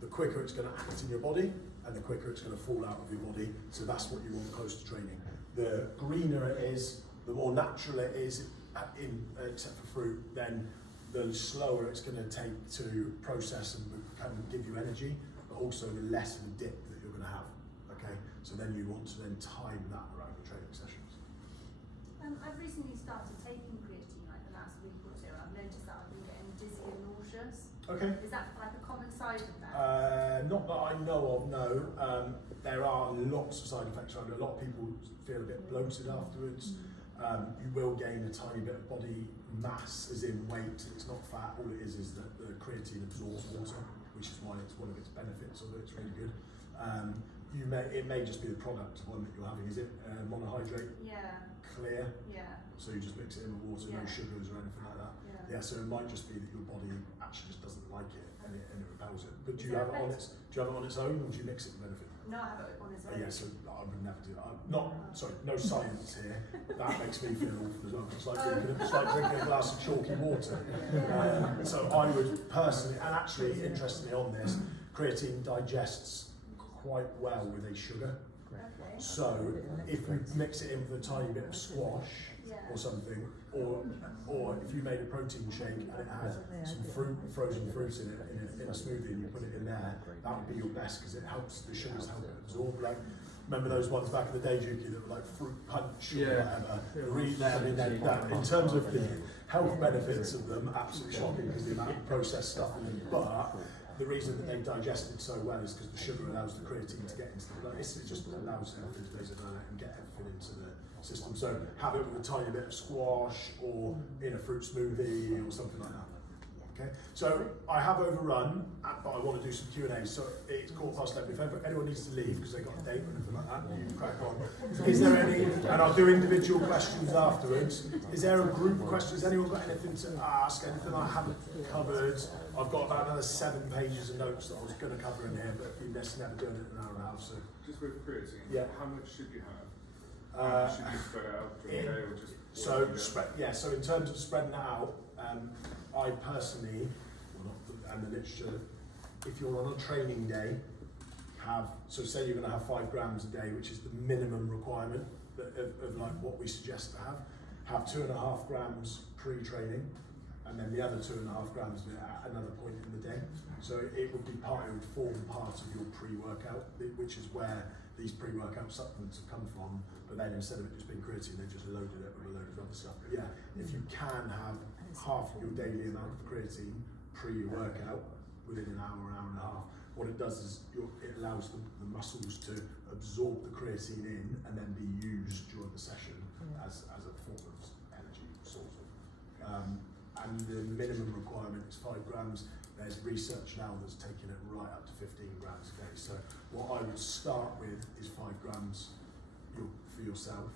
the quicker it's going to act in your body and the quicker it's going to fall out of your body. So that's what you want close to training. The greener it is, the more natural it is, except for fruit, then the slower it's going to take to process and give you energy, but also the less of a dip that you're going to have. Okay, so then you want to then time that around your training sessions. I've recently started taking creatine, like the last week or two. I've noticed that I've been getting dizzy and nauseous. Okay. Is that like a common side of that? Not that I know of, no. There are lots of side effects around it. A lot of people feel a bit bloated afterwards. You will gain a tiny bit of body mass, as in weight. It's not fat. All it is that the creatine absorbs water, which is why it's one of its benefits, although it's really good. It may just be the product one that you're having. Is it monohydrate? Yeah. Clear? Yeah. So you just mix it in with water, no sugars or anything like that. Yeah, so it might just be that your body actually just doesn't like it and it repels it. But do you have it on its own, or do you mix it with anything? No, I have it on its own. Yeah, so I would never do that. No science here. That makes me feel awful as well. It's like drinking a glass of chalky water. So I would personally, and actually interestingly on this, creatine digests quite well with a sugar. Okay. So if you mix it in with a tiny bit of squash or something, or if you made a protein shake and it had some frozen fruit in a smoothie and you put it in there, that would be your best because it helps the sugars help it absorb. Like, remember those ones back in the day, Juki, that were like fruit punch or whatever. In terms of the health benefits of them, absolutely shocking because the amount of processed stuff in them. But the reason that they digest it so well is because the sugar allows the creatine to get into the blood. It just allows it to basically and get everything into the system. So have it with a tiny bit of squash or in a fruit smoothie or something like that. Okay. So I have overrun, but I want to do some Q&A. So it's 11:15. If anyone needs to leave because they got a date or anything like that, you can crack on. Is there any? And I'll do individual questions afterwards. Is there a group question? Has anyone got anything to ask? Anything I haven't covered? I've got about another 7 pages of notes that I was going to cover in here, but you're never doing it in an hour and a half. So just with creatine, how much should you have? Should you spread it out during the day or just? So in terms of spreading it out, I personally, and the literature, if you're on a training day, so say you're going to have 5 grams a day, which is the minimum requirement of like what we suggest to have 2.5 grams pre-training, and then the other 2.5 grams at another point in the day. So it would form part of your pre-workout, which is where these pre-workout supplements have come from. But then instead of it just being creatine, they just loaded it with a load of other stuff. But yeah, if you can have half your daily amount of creatine pre-workout within an hour and a half, what it does is it allows the muscles to absorb the creatine in and then be used during the session as a form of energy source. And the minimum requirement is 5 grams. There's research now that's taking it right up to 15 grams a day. So what I would start with is 5 grams for yourself.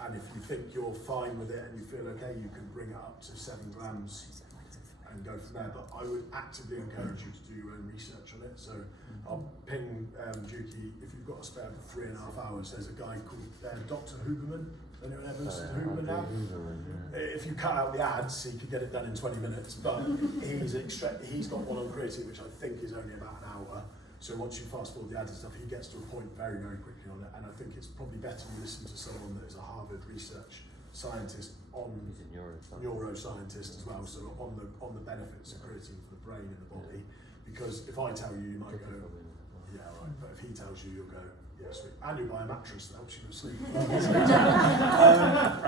And if you think you're fine with it and you feel okay, you can bring it up to 7 grams and go from there. But I would actively encourage you to do your own research on it. So I'll ping Juki, if you've got a spare 3.5 hours, there's a guy called Dr. Huberman. Anyone ever listened to Huberman now? If you cut out the ads, he could get it done in 20 minutes. But he's got one on creatine, which I think is only about an hour. So once you fast forward the ads and stuff, he gets to a point very, very quickly on it. And I think it's probably better you listen to someone that is a Harvard research scientist He's a neuroscientist as well, so on the benefits of creatine for the brain and the body. Because if I tell you, you might go, yeah, right. But if he tells you, you'll go, Yeah, sweet. And you buy a mattress that helps you to sleep.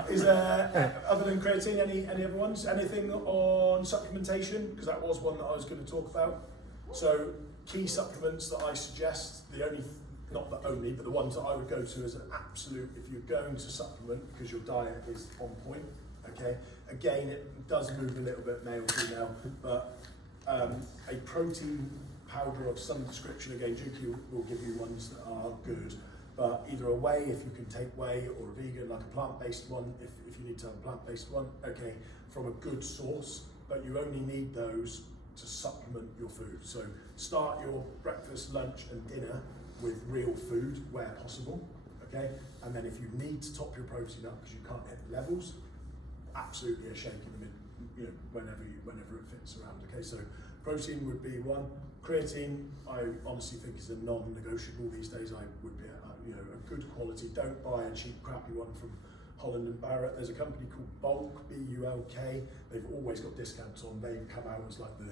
Is there, other than creatine, any other ones? Anything on supplementation? Because that was one that I was going to talk about. So, key supplements that I suggest, the only, not the only, but the ones that I would go to as an absolute, if you're going to supplement because your diet is on point, okay? Again, it does move a little bit male, female, but a protein powder of some description, again, Juki will give you ones that are good, but either a whey, if you can take whey, or a vegan, like a plant-based one, if you need to have a plant-based one, okay, from a good source, but you only need those to supplement your food. So start your breakfast, lunch and dinner with real food where possible, okay? And then if you need to top your protein up because you can't hit the levels, absolutely a shake in the mid, you know, whenever it fits around, okay? So protein would be one. Creatine, I honestly think is a non-negotiable these days. I would be, you know, a good quality. Don't buy a cheap, crappy one from Holland and Barrett. There's a company called Bulk, B-U-L-K. They've always got discounts on. They come out as like the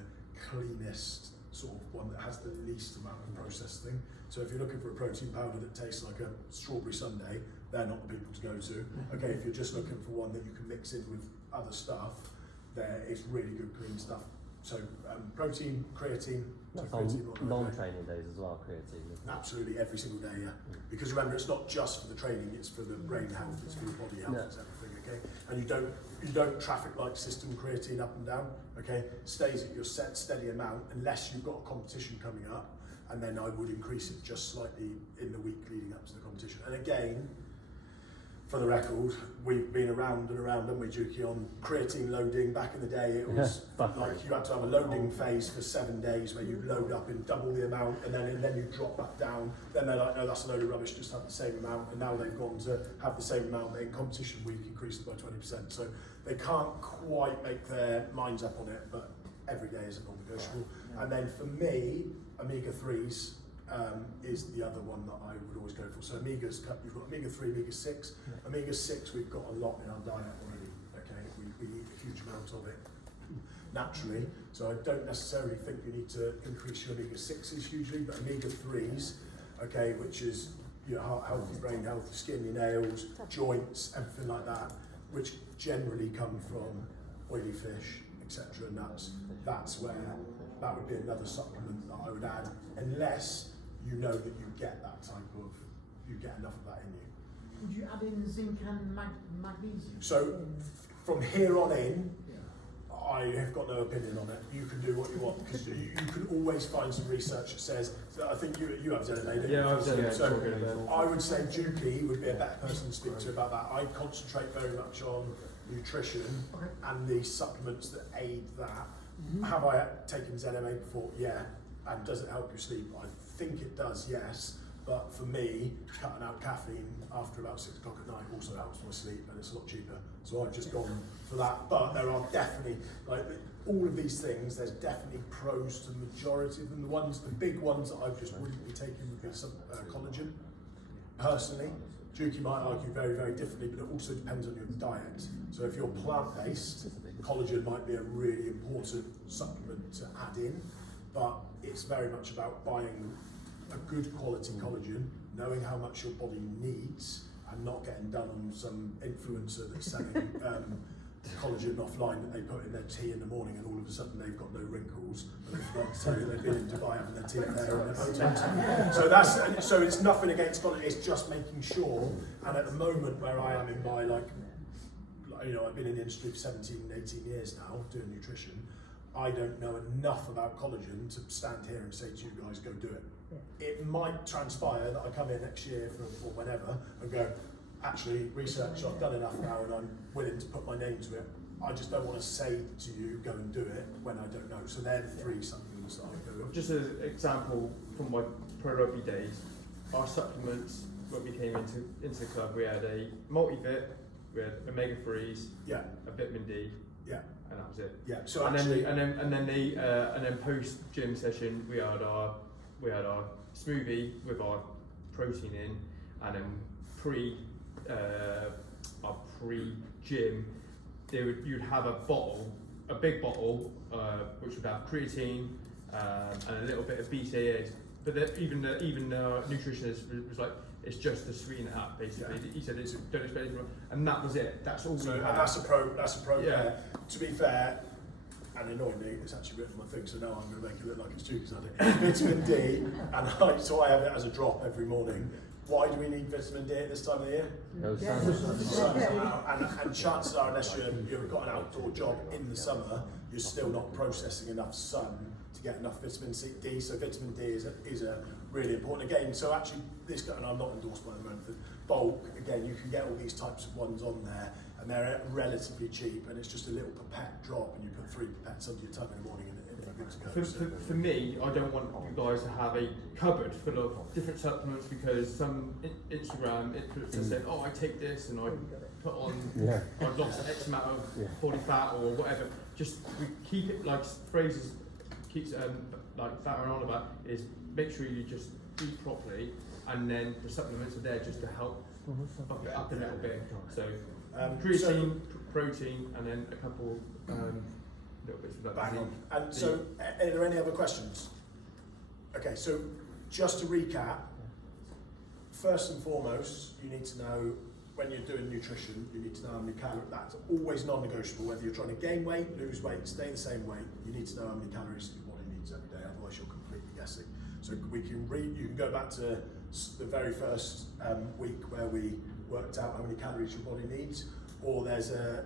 cleanest sort of one that has the least amount of processed thing. So if you're looking for a protein powder that tastes like a strawberry sundae, they're not the people to go to. Okay, if you're just looking for one that you can mix in with other stuff, there is really good clean stuff. So protein, creatine. That's on non-training days as well, creatine. Absolutely, every single day, yeah. Because remember, it's not just for the training; it's for the brain health, it's for your body health, it's everything. Okay, and you don't traffic light system creatine up and down. Okay, stays at your set steady amount unless you've got a competition coming up, and then I would increase it just slightly in the week leading up to the competition. And again, for the record, we've been around and around, haven't we, Juki, on creatine loading. Back in the day, it was like you had to have a loading phase for 7 days where you load up in double the amount and then you drop back down. Then they're like, no, that's a load of rubbish, just have the same amount. And now they've gone to have the same amount, but in competition week increased it by 20%. So they can't quite make their minds up on it, but every day is a non-negotiable. And then for me, omega-3s, is the other one that I would always go for. So omegas, you've got omega-3, omega-6. Omega-6 we've got a lot in our diet already, okay? We eat a huge amount of it naturally, so I don't necessarily think you need to increase your omega-6s hugely, but omega-3s, okay, which is your heart, healthy brain, healthy skin, your nails, joints, everything like that, which generally come from oily fish, etc. and nuts. That's where that would be another supplement that I would add, unless you know that you get that type of, you get enough of that in you. Would you add in zinc and magnesium? So from here on in, I have got no opinion on it. You can do what you want, because you can always find some research that says, I think you have ZMA, don't you? Yeah, I have ZMA. So I would say Juki would be a better person to speak to about that. I concentrate very much on nutrition and the supplements that aid that. Have I taken ZMA before? Yeah. And does it help you sleep? I think it does, yes. But for me, cutting out caffeine after about 6 o'clock at night also helps my sleep, and it's a lot cheaper. So I've just gone for that. But there are definitely, like all of these things, there's definitely pros to the majority of them. The big ones that I just wouldn't be taking would be some collagen. Personally, Juki might argue very, very differently, but it also depends on your diet. So if you're plant-based, collagen might be a really important supplement to add in, but it's very much about buying a good quality collagen, knowing how much your body needs, and not getting done on some influencer that's selling collagen offline that they put in their tea in the morning, and all of a sudden they've got no wrinkles, but they forgot to tell you they've been in Dubai having their tea there and their so it's nothing against collagen, it's just making sure. And at the moment where I am in my you know, I've been in the industry for 17, 18 years now doing nutrition, I don't know enough about collagen to stand here and say to you guys, go do it. It might transpire that I come in next year or whenever and go, actually, research, I've done enough now and I'm willing to put my name to it. I just don't want to say to you, go and do it, when I don't know. So they're the 3 supplements that I go with. Just as an example from my pro rugby days, our supplements, when we came into the club, we had a multivit, we had omega-3s, a vitamin D, and that was it. Yeah. So and actually, then post gym session, we had our smoothie with our protein in, and then pre gym, you'd have a big bottle, which would have creatine and a little bit of BCAAs. But even the nutritionist was like, It's just to sweeten it up, basically. He said, it's, don't expect anything, and that was it. That's all So we and had. that's a pro Yeah. there. To be fair, and annoyingly, it's actually written on my thing, so now I'm going to make it look like it's true because I did. Vitamin D, and so I have it as a drop every morning. Why do we need vitamin D at this time of the year? No Yeah. sun. And chances are, unless you've got an outdoor job in the summer, you're still not processing enough sun to get enough vitamin D. So vitamin D is a really important. Again, so actually this guy, and I'm not endorsed by the moment, but bulk, again, you can get all these types of ones on there, and they're relatively cheap, and it's just a little pipette drop, and you put 3 pipettes under your tongue in the morning, and you're good to go. For me, I don't want you guys to have a cupboard full of different supplements because some Instagram influencers said, oh, I take this and I put on, Yeah. I've lost X amount of body fat or whatever. Just we keep it like phrases keeps like battering on about is make sure you just eat properly, and then the supplements are there just to help buck it up a little bit. So creatine, protein, and then a couple little bits of that. Bang on. And so, are there any other questions? Okay, so just to recap, first and foremost, you need to know when you're doing nutrition, you need to know how many calories. That's always non-negotiable. Whether you're trying to gain weight, lose weight, stay the same weight, you need to know how many calories your body needs every day. Otherwise, you're completely guessing. So we can read. You can go back to the very first week where we worked out how many calories your body needs, or there's a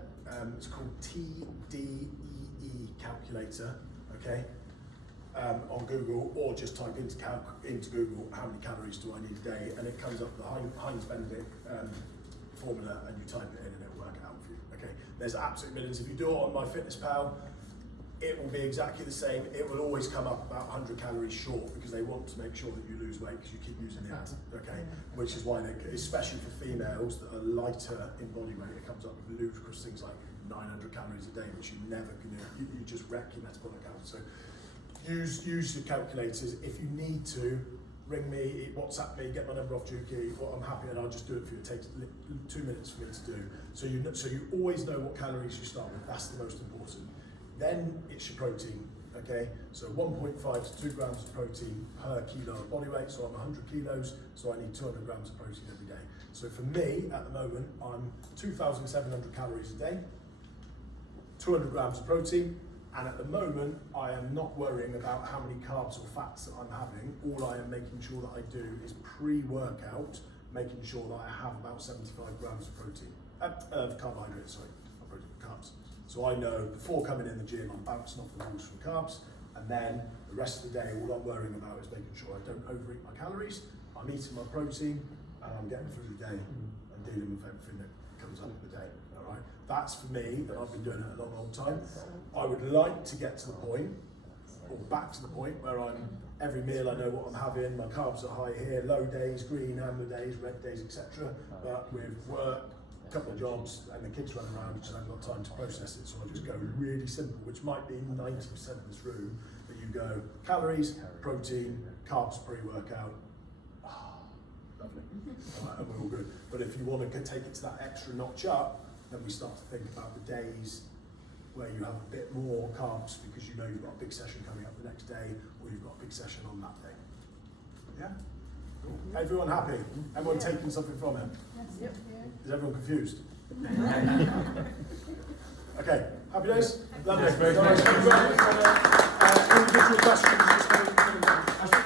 it's called TDEE calculator, okay, on Google, or just type into Google how many calories do I need a day, and it comes up with the Heinz Benedict formula, and you type it in and it'll work it out for you. Okay, there's absolute millions. If you do it on MyFitnessPal, it will be exactly the same. It will always come up about 100 calories short because they want to make sure that you lose weight because you keep using the ad, okay? Which is why, especially for females that are lighter in body weight, it comes up with ludicrous things like 900 calories a day, which you never can do. You just wreck your metabolic health. So use your calculators. If you need to, ring me, WhatsApp me, get my number off Juki. Well, I'm happy and I'll just do it for you. It takes 2 minutes for me to do. So you always know what calories you start with. That's the most important. Then it's your protein, okay? So 1.5 to 2 grams of protein per kilo of body weight. So I'm 100 kilos, so I need 200 grams of protein every day. So for me, at the moment, I'm 2,700 calories a day, 200 grams of protein, and at the moment, I am not worrying about how many carbs or fats that I'm having. All I am making sure that I do is pre-workout, making sure that I have about 75 grams of protein, carbohydrates, sorry, not protein, carbs. So I know before coming in the gym, I'm bouncing off the walls from carbs, and then the rest of the day, all I'm worrying about is making sure I don't overeat my calories, I'm eating my protein, and I'm getting through the day and dealing with everything that comes up in the day, all right? That's for me, and I've been doing it a long, long time. I would like to get to the point, or back to the point, where every meal I know what I'm having, my carbs are high here, low days, green, amber days, red days, etc. But with work, couple of jobs, and the kids run around, which I haven't got time to process it, so I just go really simple, which might be 90% of this room, that you go calories, protein, carbs pre-workout. Lovely. All right, and we're all good. But if you want to take it to that extra notch up, then we start to think about the days where you have a bit more carbs because you know you've got a big session coming up the next day, or you've got a big session on that day. Yeah? Cool. Everyone happy? Everyone taking something from him? Yes. Is everyone confused? Okay, happy days? Lovely. Yes, very Guys, nice. thank you very much. Individual questions.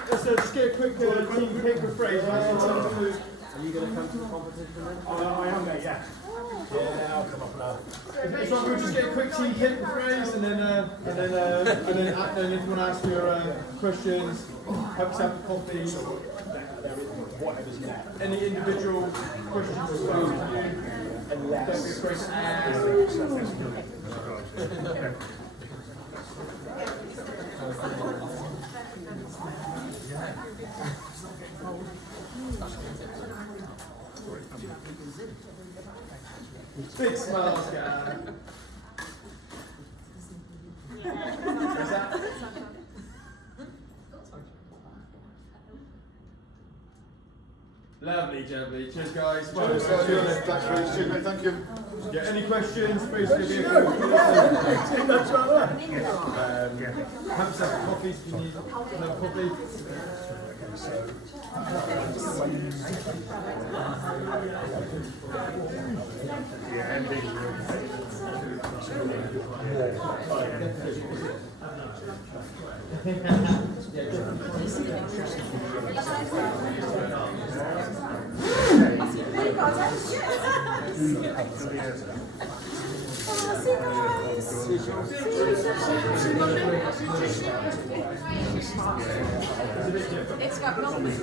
Let's just get a quick team paper phrase. Are you going to come to the competition then? I am there, yeah. Yeah, I'll come up now. If not, we'll just get a quick team paper phrase, and then if you want to ask your questions, help us have a coffee. Whatever's left. Any individual questions as well? Don't be afraid to ask. Big smiles, guy. Lovely, jubbly. Cheers, guys. Thanks, mate. Thank you. Yeah, any questions? Basically, That's right there. have some coffee if you need no coffee. It's got numbers.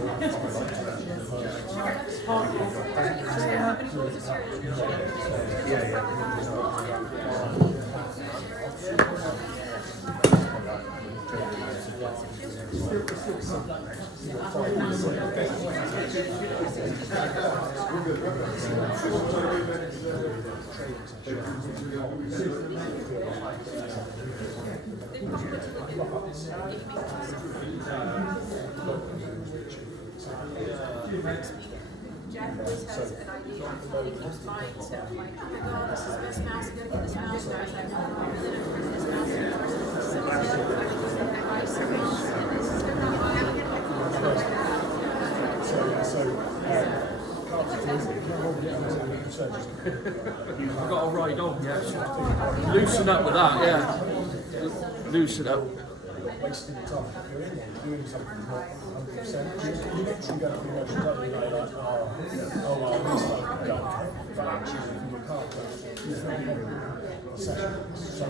Jack always has an idea, and he keeps buying stuff, like, oh my god, this is this mouse, I'm gonna get this mouse, and I was like, oh, and then it brings this mouse, and so I buy some mouse, and this is gonna be I've got a ride on, yeah. Loosen up with that, yeah. Loosen up. Wasting time doing something not 100%. You literally go through motions every day like, oh well, this time done. But actually, from your car, you feel a session. So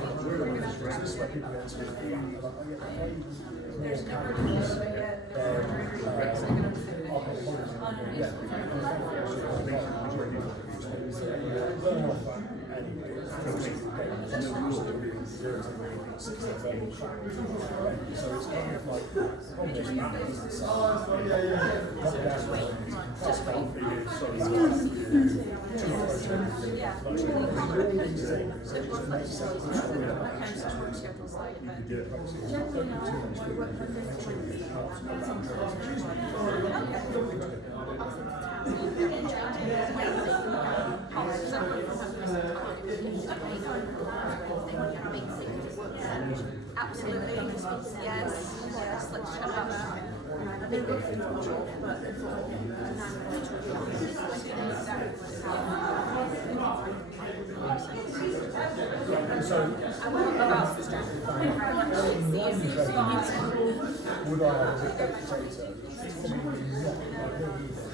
this is where people get into it. Like, I get paid more calories burn off that anyway. So it's kind of like almost balance. Absolutely, yes, yes, let's shut up. I think we're going to talk, but would I have a big potato? Probably not. I don't either,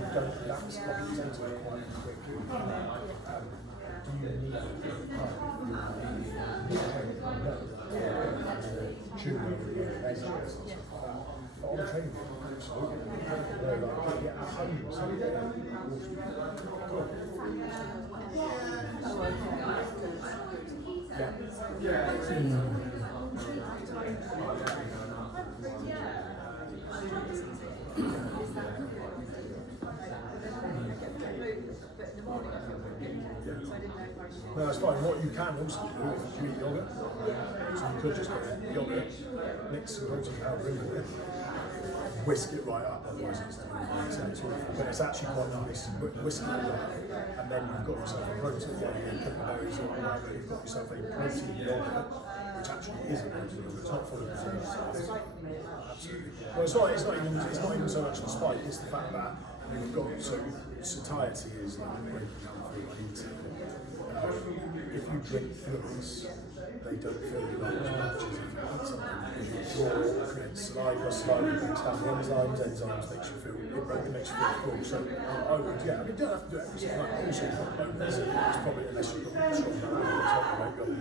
because you don't lapse the potato quite quickly. Do you need but on a training field, absolutely. Like, get at home or something. No, it's fine. What you can also do is you eat yogurt. So you could just get yogurt, mix some protein powder in with it, whisk it right up, otherwise it's but it's actually quite nice. Whisk it right up, and then you've got yourself a protein, you put the berries or whatever, you've got yourself a protein yogurt, which actually is a protein yogurt. It's not full of preservatives. Absolutely. Well, it's not even so much the spike, it's the fact that you've got, so satiety is like breaking down food and eating. If you drink fluids, they don't fill you up as much as if you eat something, because you draw, creates saliva breaks down the enzymes makes you feel, it makes you feel full. So I would, yeah, I mean, you don't have to do it every single night. Also, it's probably, unless you've got strong diet, it's not like you're